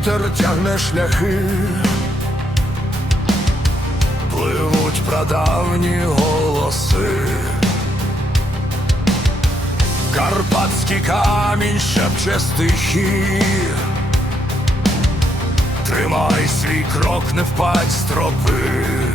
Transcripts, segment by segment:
вітер тягне шляхи, пливуть прадавні голоси, Карпатський камінь шепче стихі. тримай свій крок, не впадь з тропи.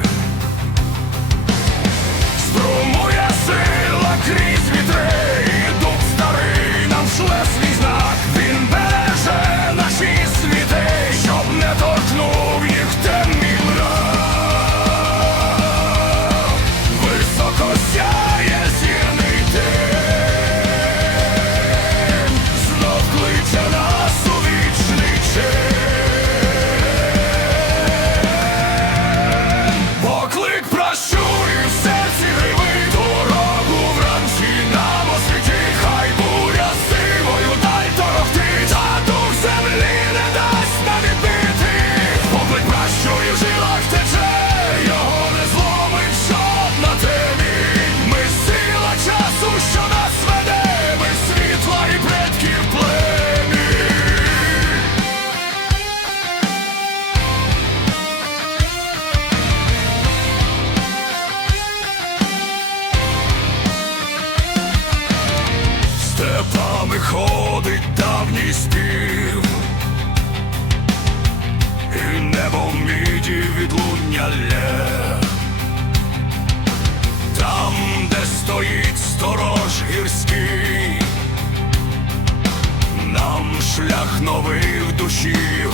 she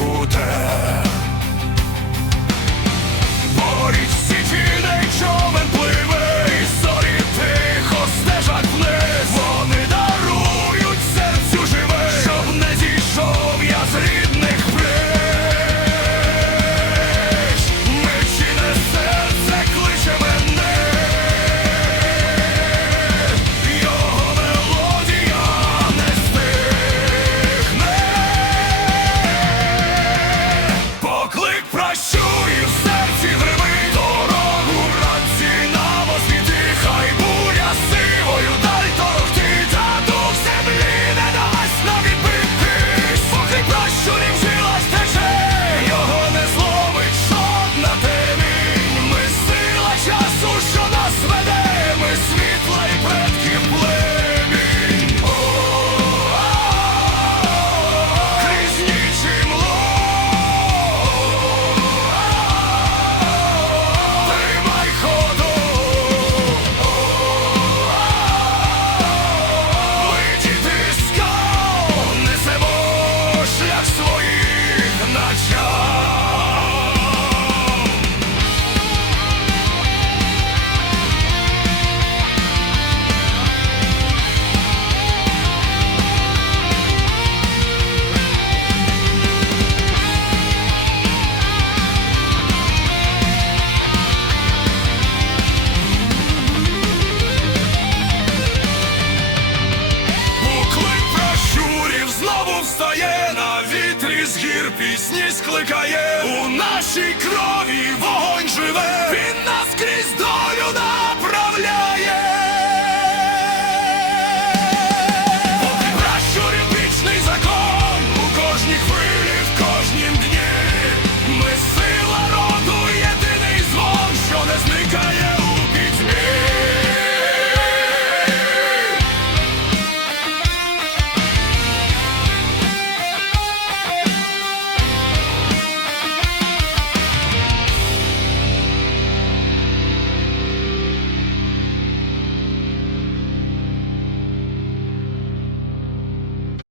пісні скликає у нашій крові вогонь живе.